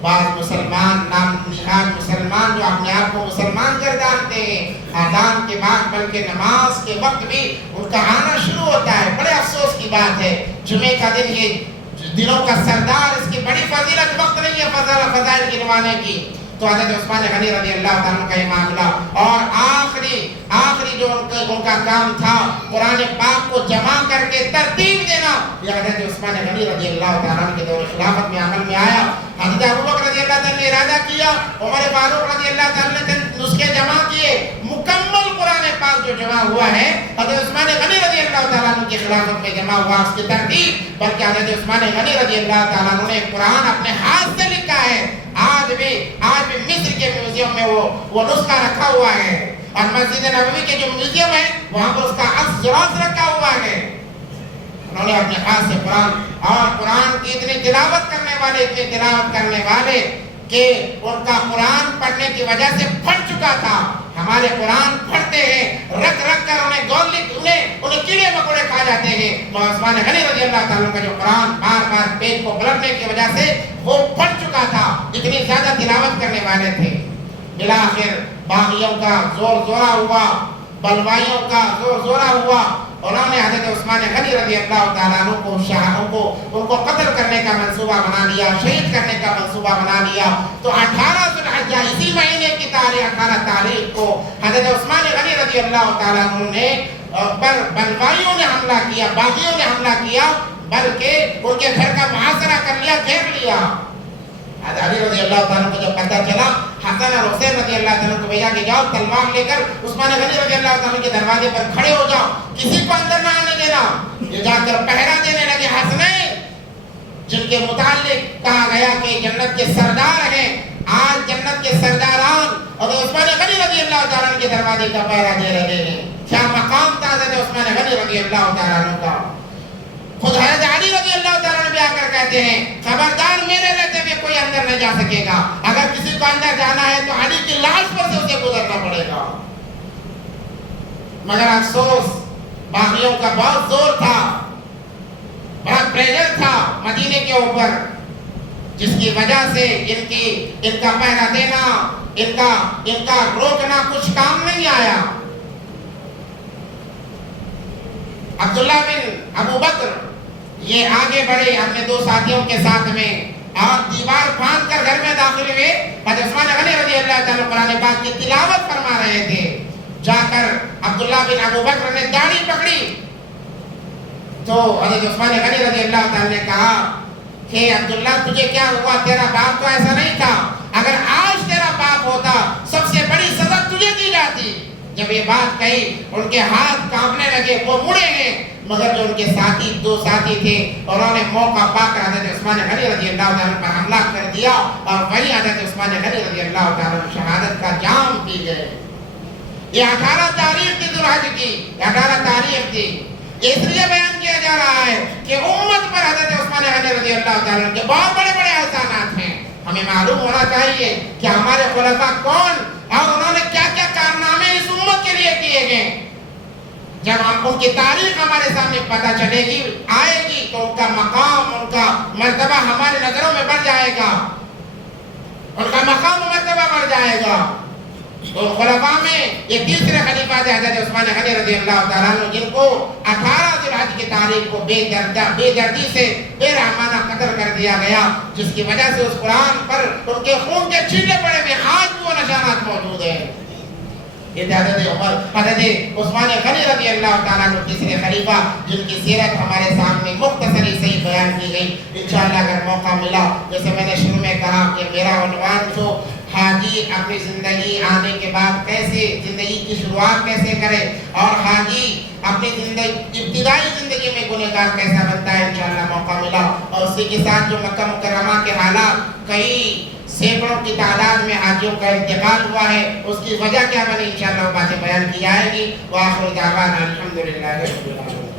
بعض مسلمان نام نہاد مسلمان مسلمان جو اپنے آپ کو مسلمان گردانتے ہیں اذان کے بعد بلکہ نماز کے وقت بھی ان کا آنا شروع ہوتا ہے. بڑے افسوس کی بات ہے جمعے کا دن یہ دنوں کا سردار، اس کی بڑی فضیلت وقت نہیں ہے فضائل گنوانے کی. تو حضرت عثمان غنی رضی اللہ تعالیٰ کا یہ معاملہ اور آخری جو ان کا کام تھا قرآن پاک کو جمع کر کے ترتیب دینا، یہ حضرت عثمان غنی رضی اللہ تعالیٰ کے دور خلافت میں عمل میں آیا. حضرت ابوبکر رضی اللہ تعالیٰ نے ارادہ کیا، عمر فاروق رضی اللہ تعالیٰ نے نسخے جمع کیے، مکمل قرآن پاک جو جمع ہوا ہے حضرت عثمان غنی رضی اللہ تعالیٰ کی خلافت میں جمع ہوا اس کی ترتیب، بلکہ حضرت عثمان غنی رضی اللہ تعالیٰ نے قرآن اپنے ہاتھ سے لکھا ہے. آج بھی مصر کے میوزیم میں وہ نسخہ رکھا ہوا ہے، اور مسجد نبوی کے جو میوزیم ہے وہاں پر اس کا عکس جراث رکھا ہوا ہے. انہوں نے اپنے ہاتھ سے قرآن کی اتنی تلاوت کرنے والے کہ ان کا قرآن پڑھنے کی وجہ سے پھٹ چکا تھا. ہمارے قرآن پڑھتے ہیں رکھ کر انہیں کیڑے مکوڑے کھا جاتے ہیں. عثمان غنی رضی اللہ تعالیٰ کا جو قرآن بار پیج کو پلٹنے کی وجہ سے وہ پھٹ چکا تھا، اتنی زیادہ تلاوت کرنے والے تھے. بلاخر باغیوں کا زور زورا ہوا، بلوائیوں کا زور زورا ہوا. انہوں نے حضرت عثمان غنی رضی اللہ تعالیٰ عنہ کو ان کو قتل کرنے کا منصوبہ بنا لیا، شہید کرنے کا منصوبہ بنا لیا. تو 18 ذوالحجہ اسی مہینے کی تاریخ 18 تاریخ کو حضرت عثمان غنی رضی اللہ تعالیٰ عنہ نے پر بلوائیوں نے حملہ کیا، باغیوں نے حملہ کیا، بلکہ ان کے گھر کا محاصرہ کر لیا، گھیر لیا. علی رضی اللہ تعالیٰ کو جب پتہ چلا، حسن اور حسین رضی اللہ تعالیٰ کو بھیجا کہ جاؤ تلوار لے کر عثمان غنی رضی اللہ تعالیٰ کے دروازے پر کھڑے ہو جاؤ، کسی کو اندر نہ آنے دینا. یہ جا کر پہرا دینے لگے حسنین، جن کے متعلق کہا گیا کہ جنت کے سردار ہیں. آج جنت کے سرداران اور عثمان غنی رضی اللہ تعالیٰ کے دروازے کا پہرا دے رہے ہیں. کیا مقام تھا حضرت عثمان غنی رضی اللہ تعالیٰ کا. خود حضرت علی رضی اللہ تعالیٰ بھی آ کر کہتے ہیں خبردار میرے رہتے ہوئے کوئی اندر نہیں جا سکے گا، اگر کسی کو اندر جانا ہے تو علی کی لاش پر سے اسے گزرنا پڑے گا. مگر افسوس باغیوں کا بہت زور تھا، بڑا پریشر تھا مدینے کے اوپر، جس کی وجہ سے ان کا پہرا دینا، ان کا روکنا کچھ کام نہیں آیا. عبداللہ بن ابو بکر یہ آگے بڑھے اپنے 2 ساتھیوں کے ساتھ میں اور دیوار پھاند کر گھر میں داخل ہوئے. حضرت عثمان غنی رضی اللہ تعالیٰ قرآن پاک کی تلاوت فرما رہے تھے. جا کر عبداللہ بن ابو بکر نے داڑھی پکڑی تو حضرت عثمان غنی رضی اللہ تعالیٰ نے کہا کہ عبداللہ تجھے کیا ہوا، تیرا باپ تو ایسا نہیں تھا، اگر آج تیرا باپ ہوتا سب سے بڑی سزا تجھے دی جاتی. جب یہ بات کہی ان کے ہاتھ کانپنے لگے، وہ مڑے ہیں، مگر جو ان کے 2 ساتھی تھے انہوں نے موقع پا کر حضرت عثمان غنی رضی اللہ تعالیٰ پر حملہ کر دیا اور وہی حضرت عثمان غنی رضی اللہ تعالیٰ شہادت کا جام پی گئے. یہ 18 تاریخ تھی ذوالحج کی، 18 تاریخ تھی. اس لیے بیان کیا جا رہا ہے کہ امت پر حضرت عثمان غنی رضی اللہ تعالیٰ کے بہت بڑے بڑے احسانات ہیں. ہمیں معلوم ہونا چاہیے کہ ہمارے خلفاء کون اور انہوں نے کیا کیا کارنامے اس امت کے لیے کیے گئے. جب ہم ان کی تاریخ ہمارے سامنے پتہ چلے گی، آئے گی، تو ان کا مقام، ان کا مرتبہ ہمارے نظروں میں بڑھ جائے گا، ان کا مقام و مرتبہ بڑھ جائے گا. تو خلفاء میں یہ تیسرے خلیفہ تھے حضرت عثمان غنی رضی اللہ تعالیٰ عنہ، جن کو 18 ذوالحج کی تاریخ کو بے دردی سے بے رحمانہ قتل کر دیا گیا، جس کی وجہ سے اس قرآن پر ان کے خون کے چھینٹے پڑے ہوئے آج بھی وہ نشانات موجود ہیں. یہ حضرت عثمان غنی رضی اللہ تعالیٰ عنہ تیسرے خلیفہ، جن کی سیرت ہمارے سامنے مختصری سے بیان کی گئی. انشاءاللہ اگر موقع ملا، جیسے میں نے شروع میں کہا کہ میرا عنوان جو حاجی اپنی زندگی آنے کے بعد کیسے زندگی کی شروعات کیسے کرے اور حاجی اپنی ابتدائی زندگی میں گنہگار کیسا بنتا ہے، انشاءاللہ موقع ملا. اور اسی کے ساتھ جو مکہ مکرمہ کے حالات، کئی سینکڑوں کی تعداد میں حاجیوں کا انتقال ہوا ہے، اس کی وجہ کیا بنی، انشاءاللہ وہ باتیں بیان کی جائے گی. وآخر دعوانا الحمدللہ رب العالمین.